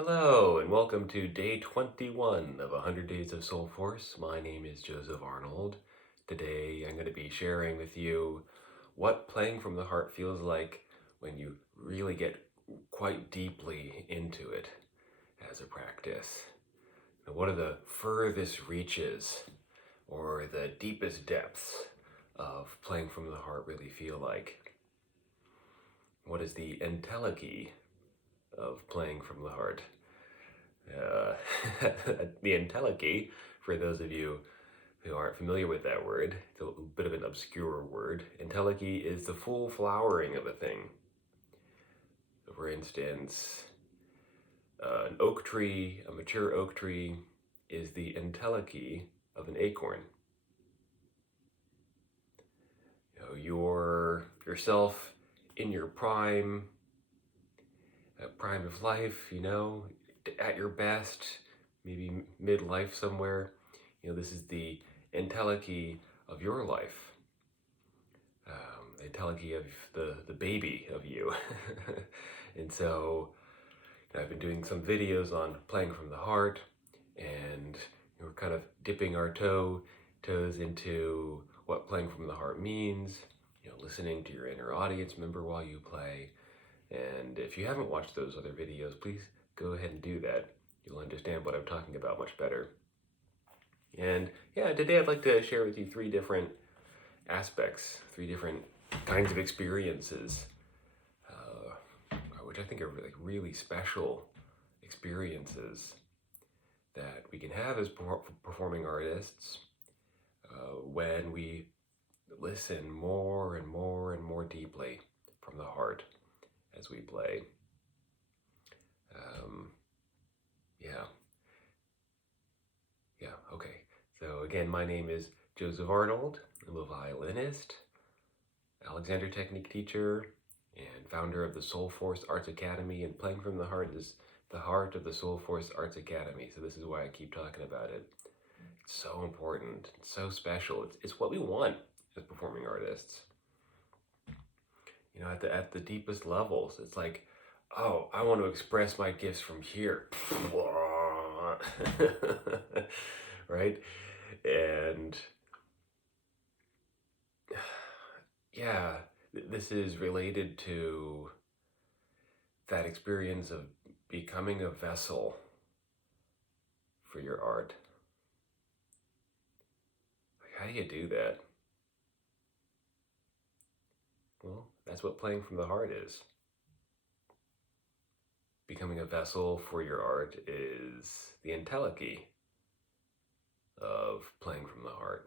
Hello, and welcome to day 21 of 100 Days of Soulforce. My name is Joseph Arnold. Today I'm going to be sharing with you what playing from the heart feels like when you really get quite deeply into it as a practice. Now, what are the furthest reaches or the deepest depths of playing from the heart really feel like? What is the entelechy of playing from the heart? Uh, the entelechy, for those of you who aren't familiar with that word, it's a bit of an obscure word. Entelechy is the full flowering of a thing. So for instance, an oak tree, a mature oak tree, is the entelechy of an acorn. Yourself in your prime of life, at your best, maybe midlife somewhere. This is the entelechy of your life, the entelechy of the baby of you. And so I've been doing some videos on playing from the heart, and we're kind of dipping our toes into what playing from the heart means, listening to your inner audience member while you play. And if you haven't watched those other videos, please go ahead and do that. You'll understand what I'm talking about much better. And yeah, today I'd like to share with you three different aspects, three different kinds of experiences, which I think are really special experiences that we can have as performing artists when we listen more and more and more deeply from the heart as we play. Yeah. Yeah, okay. So again, my name is Joseph Arnold. I'm a violinist, Alexander technique teacher, and founder of the Soulforce Arts Academy. And playing from the heart is the heart of the Soulforce Arts Academy. So this is why I keep talking about it. It's so important. It's so special. It's what we want as performing artists. At the deepest levels, it's like, oh, I want to express my gifts from here. Right? And yeah, this is related to that experience of becoming a vessel for your art. Like, how do you do that? Well, that's what playing from the heart is. Becoming a vessel for your art is the entelechy of playing from the heart,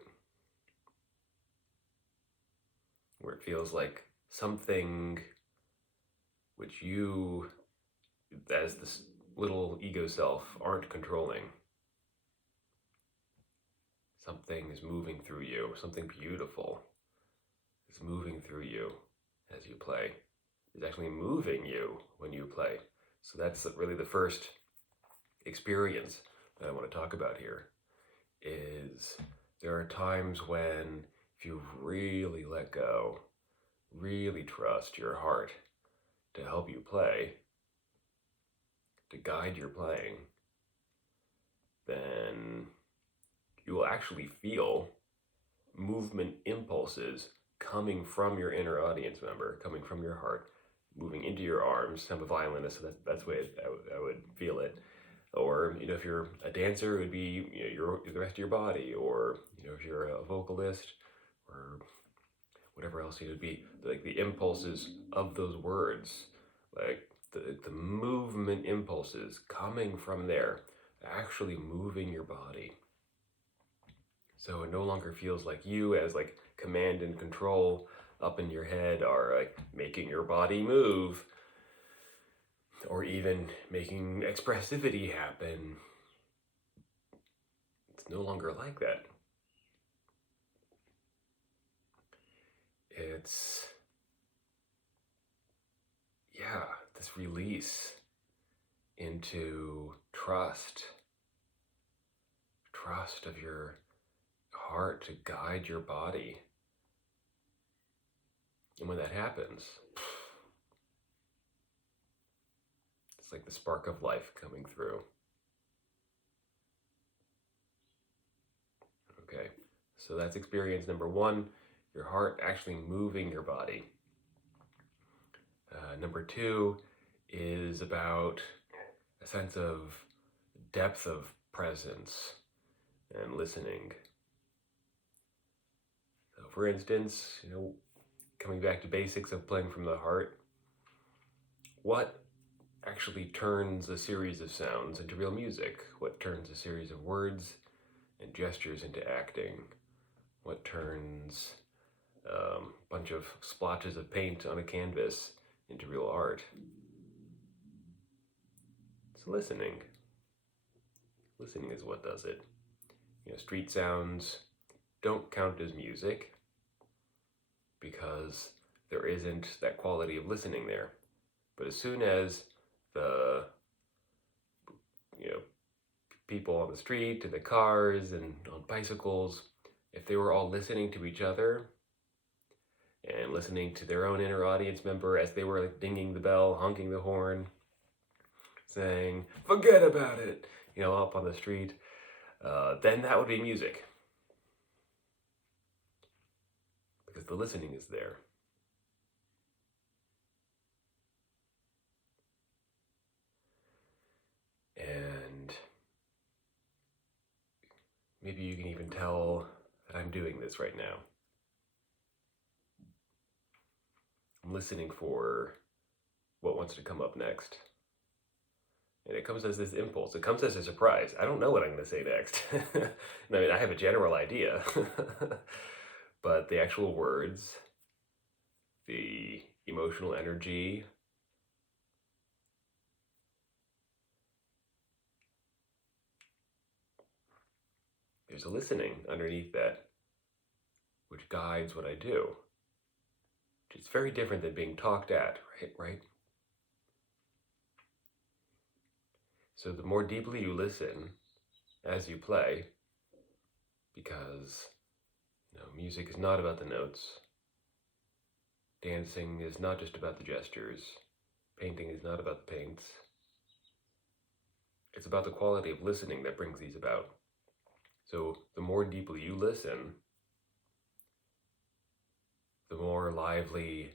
where it feels like something which you, as this little ego self, aren't controlling. Something is moving through you, something beautiful is moving through you as you play. It's actually moving you when you play. So that's really the first experience that I want to talk about here. Is there are times when if you really let go, really trust your heart to help you play, to guide your playing, then you will actually feel movement impulses coming from your inner audience member, coming from your heart, moving into your arms. I'm a violinist, so that's the way I would feel it. Or if you're a dancer, it would be the rest of your body. Or if you're a vocalist, or whatever else, it would be like the impulses of those words, like the movement impulses coming from there, actually moving your body. So it no longer feels like you as like command and control up in your head are like making your body move, or even making expressivity happen. It's no longer like that. It's, yeah, this release into trust of your heart to guide your body. And when that happens, It's like the spark of life coming through. Okay, so that's experience number one, your heart actually moving your body. Number two is about a sense of depth of presence and listening. So for instance, coming back to basics of playing from the heart, what actually turns a series of sounds into real music? What turns a series of words and gestures into acting? What turns a bunch of splotches of paint on a canvas into real art? It's listening. Listening is what does it. Street sounds don't count as music because there isn't that quality of listening there. But as soon as the people on the street and the cars and on bicycles, if they were all listening to each other and listening to their own inner audience member as they were like dinging the bell, honking the horn, saying, "Forget about it," up on the street, then that would be music. Because the listening is there. And maybe you can even tell that I'm doing this right now. I'm listening for what wants to come up next. And it comes as this impulse. It comes as a surprise. I don't know what I'm going to say next. I mean, I have a general idea. But the actual words, the emotional energy, there's a listening underneath that, which guides what I do. It's very different than being talked at, right? So the more deeply you listen as you play, because music is not about the notes, dancing is not just about the gestures, painting is not about the paints. It's about the quality of listening that brings these about. So the more deeply you listen, the more lively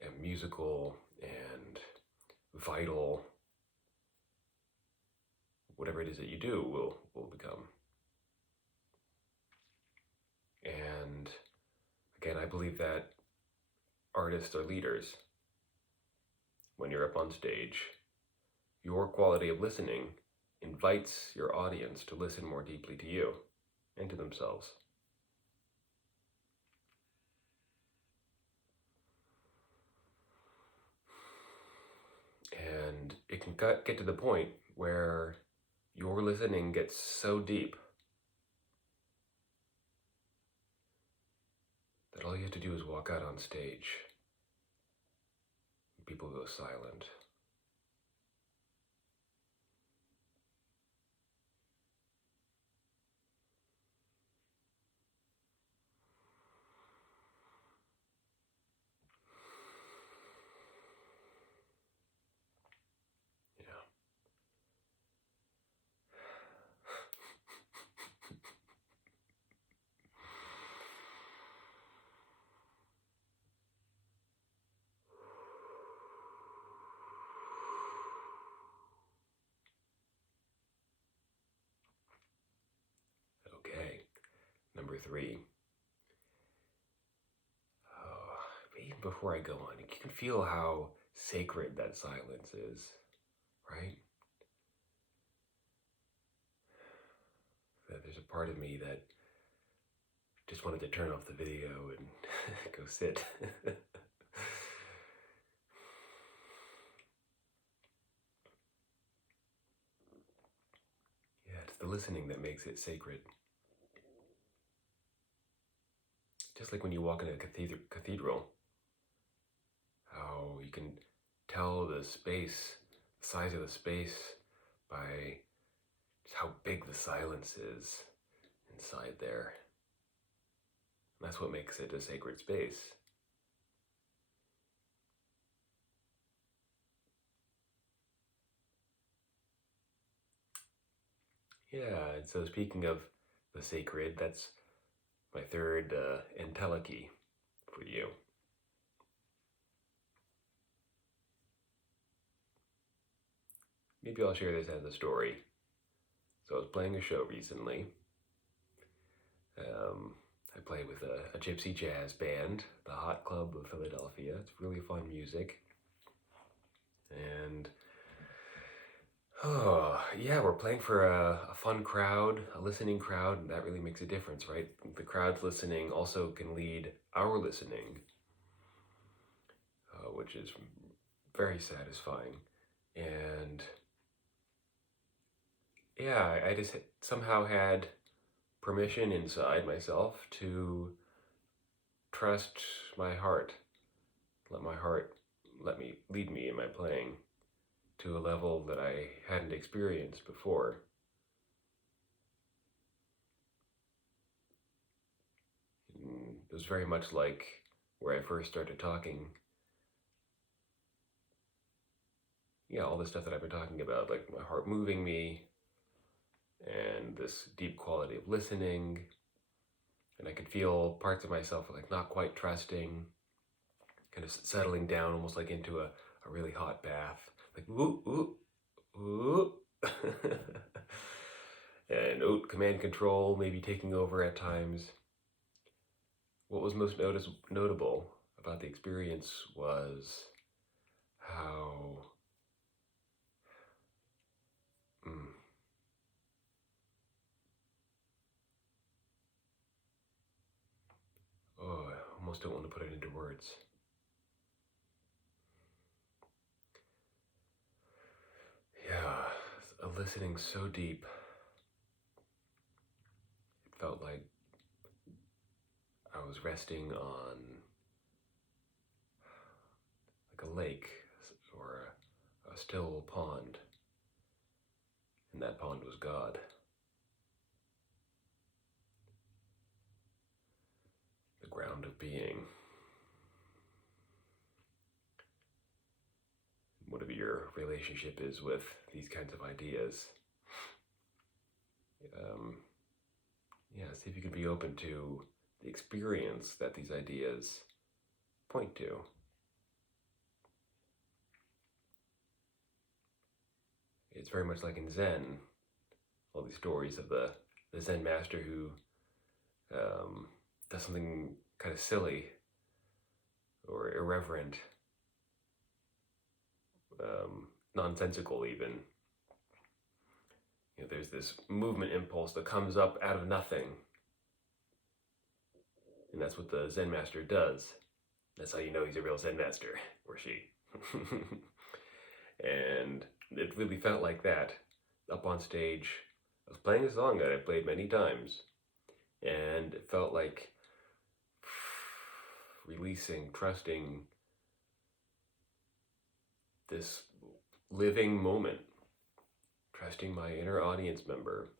and musical and vital whatever it is that you do will become. And again, I believe that artists are leaders. When you're up on stage, your quality of listening invites your audience to listen more deeply to you and to themselves. And it can get to the point where your listening gets so deep that all you have to do is walk out on stage. People go silent. Yeah. Okay. Number 3. Even before I go on, you can feel how sacred that silence is, right? That there's a part of me that just wanted to turn off the video and go sit. Yeah, it's the listening that makes it sacred. Just like when you walk in a cathedral, how you can tell the space, the size of the space, by just how big the silence is inside there. And that's what makes it a sacred space. Yeah, and so speaking of the sacred, that's my third entelechy for you. Maybe I'll share this as a story. So I was playing a show recently. Um, I play with a gypsy jazz band, the Hot Club of Philadelphia. It's really fun music. And oh, yeah, we're playing for a fun crowd, a listening crowd, and that really makes a difference, right? The crowd's listening also can lead our listening, which is very satisfying. And yeah, I just somehow had permission inside myself to trust my heart, let my heart let me lead me in my playing to a level that I hadn't experienced before. It was very much like where I first started talking. Yeah, all the stuff that I've been talking about, like my heart moving me and this deep quality of listening. And I could feel parts of myself like not quite trusting, kind of settling down almost like into a really hot bath. Like, ooh, ooh, ooh. And command control maybe taking over at times. What was most notable about the experience was how mm, oh, I almost don't want to put it into words. Yeah, a listening so deep. It felt like I was resting on like a lake or a still pond, and that pond was God, the ground of being. Whatever your relationship is with these kinds of ideas, um, yeah, see if you can be open to the experience that these ideas point to. It's very much like in Zen, all these stories of the Zen Master who does something kind of silly or irreverent, nonsensical even. There's this movement impulse that comes up out of nothing, and that's what the Zen Master does. That's how you know he's a real Zen Master, or she. And it really felt like that up on stage. I was playing a song that I played many times, and it felt like releasing, trusting this living moment, trusting my inner audience member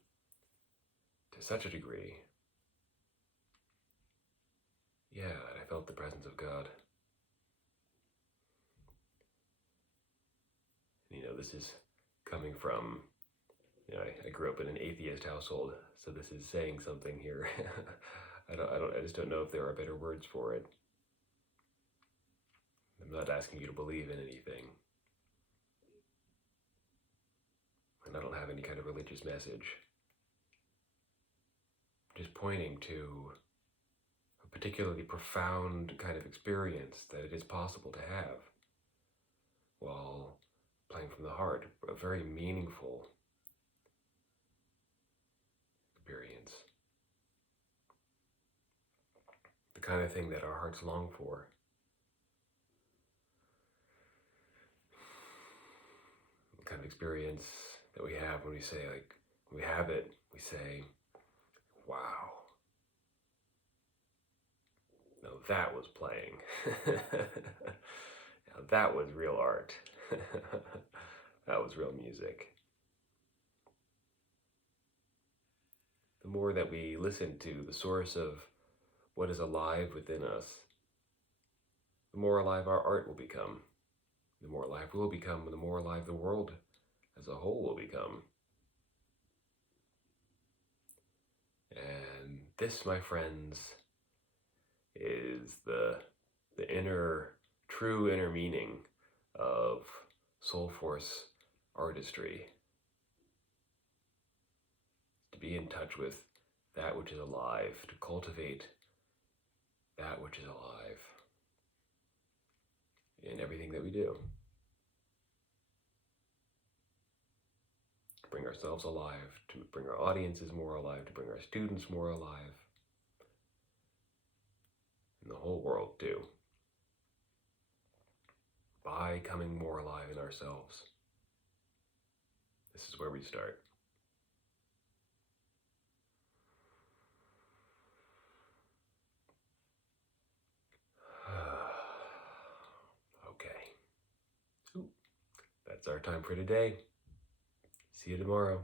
to such a degree. Yeah, and I felt the presence of God. This is coming from, I grew up in an atheist household, so this is saying something here. I just don't know if there are better words for it. I'm not asking you to believe in anything, and I don't have any kind of religious message. I'm just pointing to a particularly profound kind of experience that it is possible to have while playing from the heart, a very meaningful experience. The kind of thing that our hearts long for. The kind of experience that we have when we say, like, we have it, we say, wow. Now that was playing. Now that was real art. That was real music. The more that we listen to the source of what is alive within us, the more alive our art will become. The more alive we'll become, the more alive the world as a whole will become. This, my friends, is the true inner meaning of Soul Force artistry. To be in touch with that which is alive, to cultivate that which is alive in everything that we do. To bring ourselves alive, to bring our audiences more alive, to bring our students more alive, and the whole world too, by coming more alive in ourselves. This is where we start. Okay. That's our time for today. See you tomorrow.